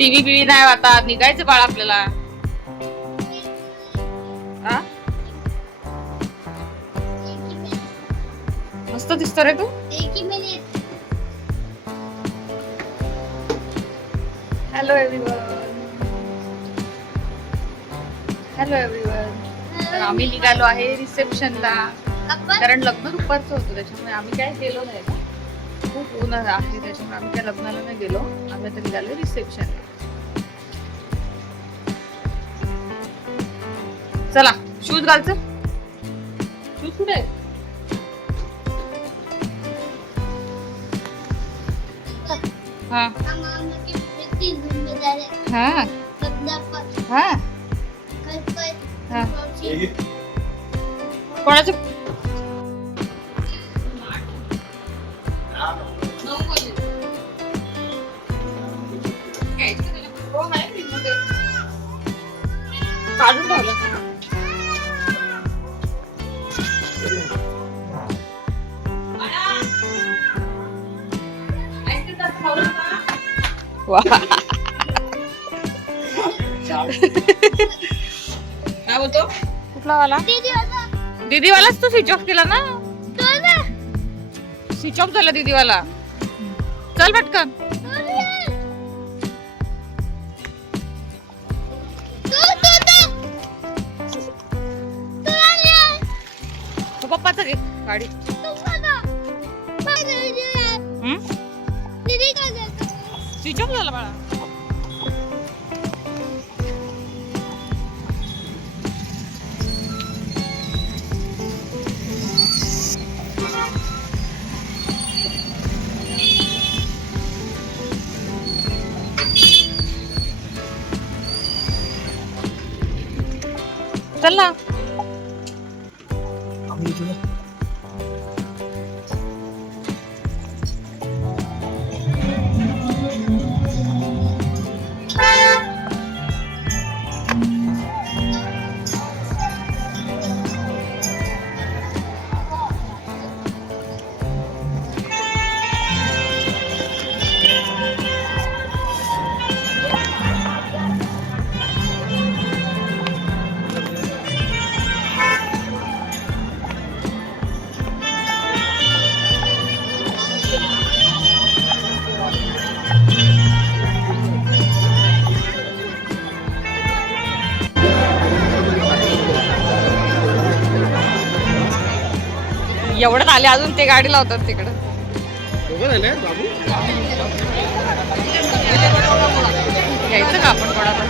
TV बिव्ही नाही आता निघायचं बाळ आपल्याला. आ? मस्त दिसतो रे तू. Hello everyone. Hello everyone. तर आम्ही निघालो आहे रिसेप्शनला, कारण लग्न दुपारचं होतं त्याच्यामुळे आम्ही काय गेलो नाही ना. खूप ऊन आहे त्याच्यामुळे आम्ही काय लग्नाला नाही गेलो. आम्ही आता निघालो रिसेप्शनला. चला शूज घालचं. शूज कुठे आहे? हा हा हा हा. कोणाचं? काढून ठेवलं. वा. काय बोलतो? कुठला वाला? दीदीवालाच तू स्विच ऑफ केला ना. स्विच ऑफ झाला दीदीवाला. चल पटकन. पप्पाचा घे गाडी. स्विच ऑफ झाला बाळा. चल ना. एवढ्यात आले अजून ते गाडी लावतात तिकडं. घ्यायचं का आपण कोणाला?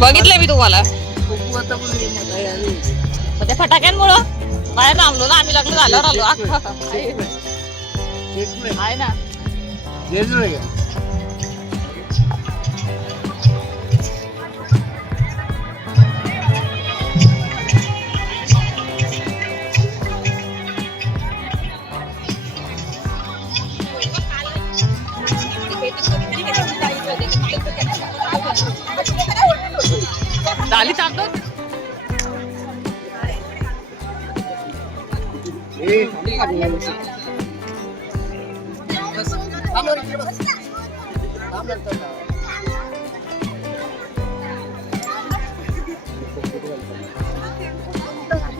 बघितलं मी तुम्हाला त्या फटाक्यांमुळं बाहेर थांबलो ना आम्ही. लग्न झाल्यावर आलो. आहे ना. झाली चालतो.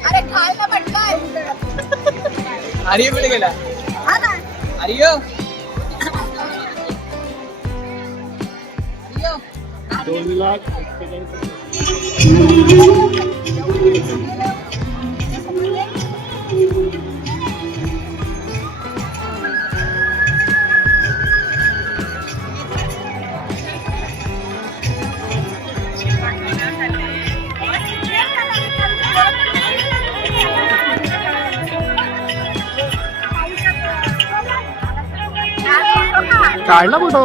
अरे खायला पटकन. आर्य कुठे गेला? आर्य 2,41,000. काढला फोटो.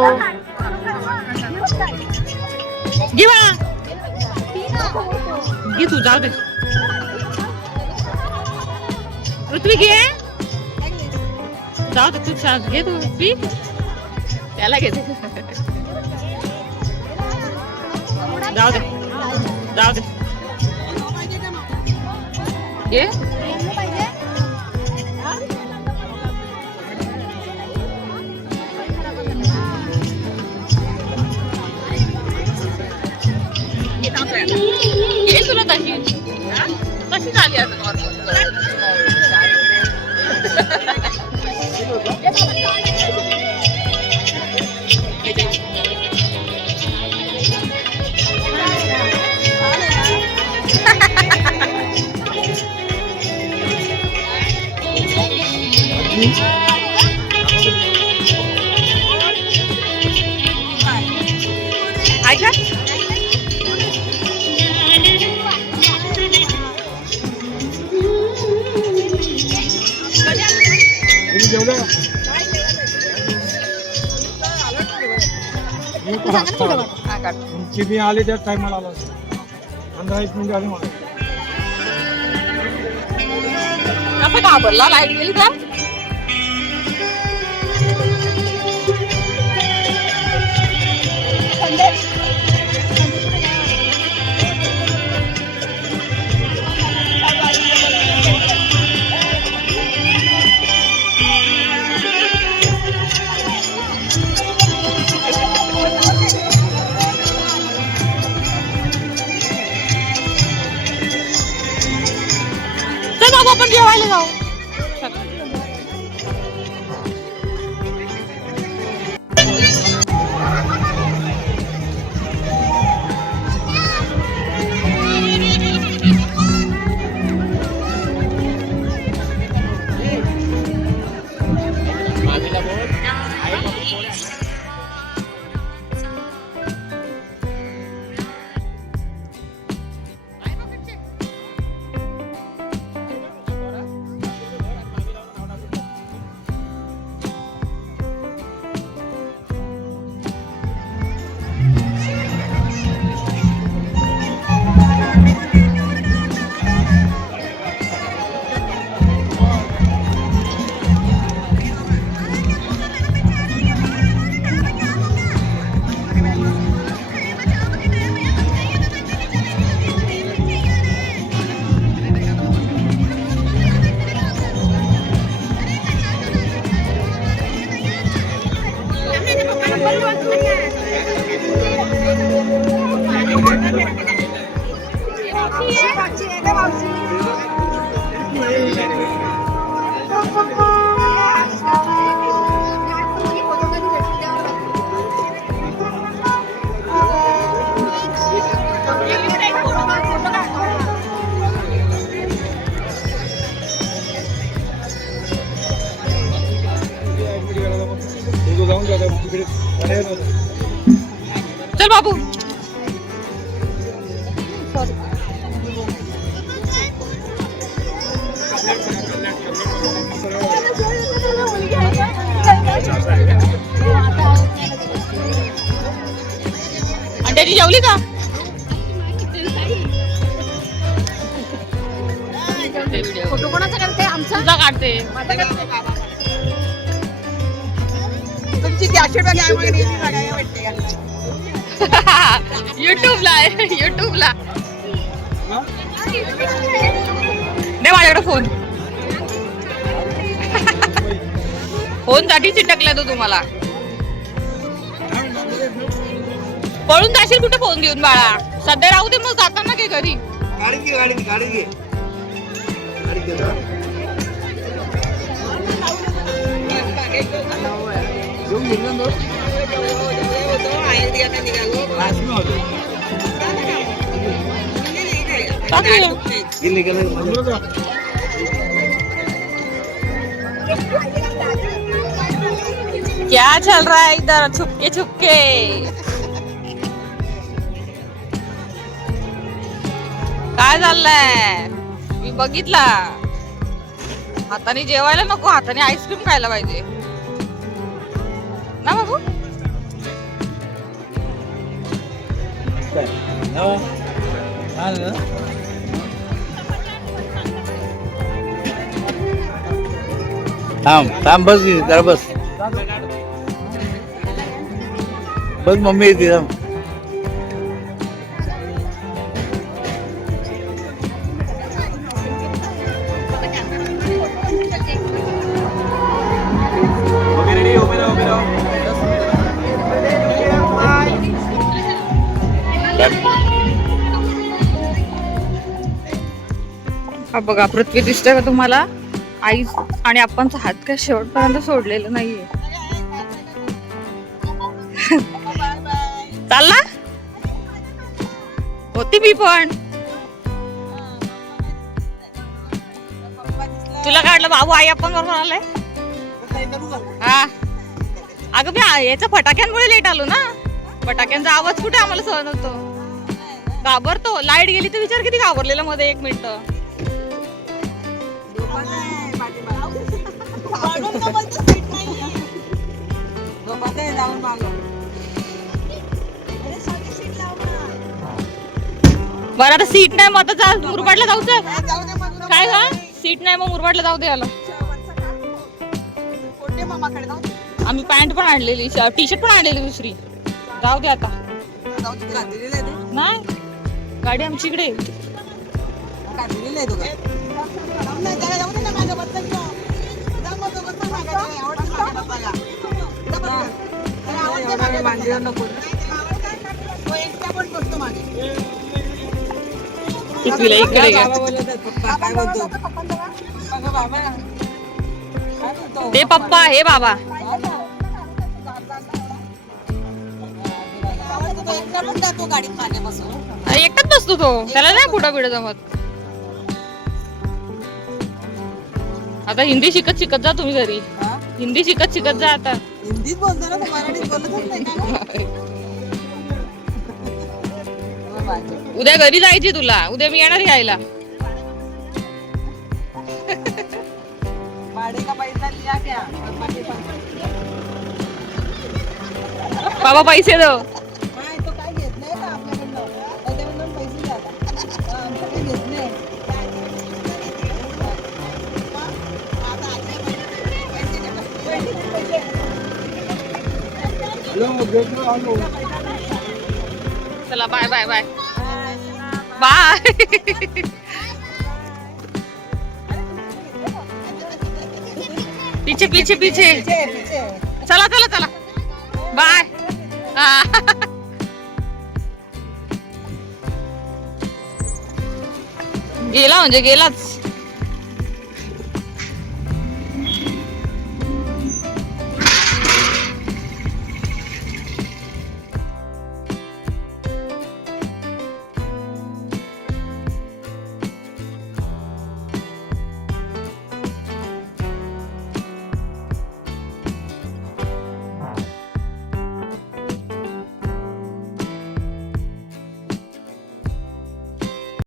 घे बाळा, घे तू, जाऊ दे. पृथ्वी घे, जाऊ दे तू, घे तू पी. त्याला घेते, जाऊ दे जाऊ दे, घे. ये तुला तशी तशी झाली आता ऐका मी आले त्याच टायमाला आलो 15-20 मिनिट आले मला. कसं घाबरला, लाईट गेली का? आपण जेवायला जाऊ. चल बाबू. अंड्याची जेवली का? फोटो कोणाचा काढते? आमचा काढते. तुमची युट्यूबला आहे, युट्यूबला. दे माझ्याकडे फोन. फोन साठी चिटकला तो तुम्हाला. पळून जाशील कुठे फोन घेऊन बाळा. सध्या राहू दे मग जाताना की घरी. क्या चल रहा है इधर छुपके छुपके. काय चाललंय मी बघितला. हाताने जेवायला नको, हाताने आईस्क्रीम खायला पाहिजे ना बाबू. थांब थांब बस की जरा बस बस मम्मी येते थांब. हा बघा पृथ्वी दिसतोय का तुम्हाला. आई आणि आपणचा हात काय शेवटपर्यंत सोडलेलं नाहीये. चालला होती मी पण. तुला काढलं बाबू आई आपण बरोबर आलाय. हा अगं मी याचा फटाक्यांमुळे लेट आलो ना. फटाक्यांचा आवाज कुठे आम्हाला सहन होतो. घाबरतो. लाईट गेली तर विचार किती घाबरलेला मध्ये 1 मिनिट. बरं आता सीट नाही मग आता मुरबाडला जाऊचं. काय का सीट नाही मग मुरबाडला जाऊ दे. याला आम्ही पॅन्ट पण आणलेली, टी शर्ट पण आणलेली दुसरी. जाऊ दे आता. नाही गाडी आमची इकडे. पृथ्वीला इकडे घ्या. ते पप्पा हे बाबा. एकटाच बसतो तो. त्याला नाही पुढं बिडं जमत. आता हिंदी शिकत शिकत जा तुम्ही घरी. हिंदी शिकत शिकत जा आता. हिंदीत बोलतो ना, मराठीत बोलतच नाही का. उद्या घरी जायची तुला. उद्या मी येणार घ्यायला. बाबा पैसे दो. तो काय घेत नाही का आपल्याकडनं. त्याच्याकडनं पैसे जातात. आमचं काही घेत नाही. चला बाय बाय बाय बाय. पीछे पीछे पीछे. चला चला चला बाय. गेला म्हणजे गेलाच.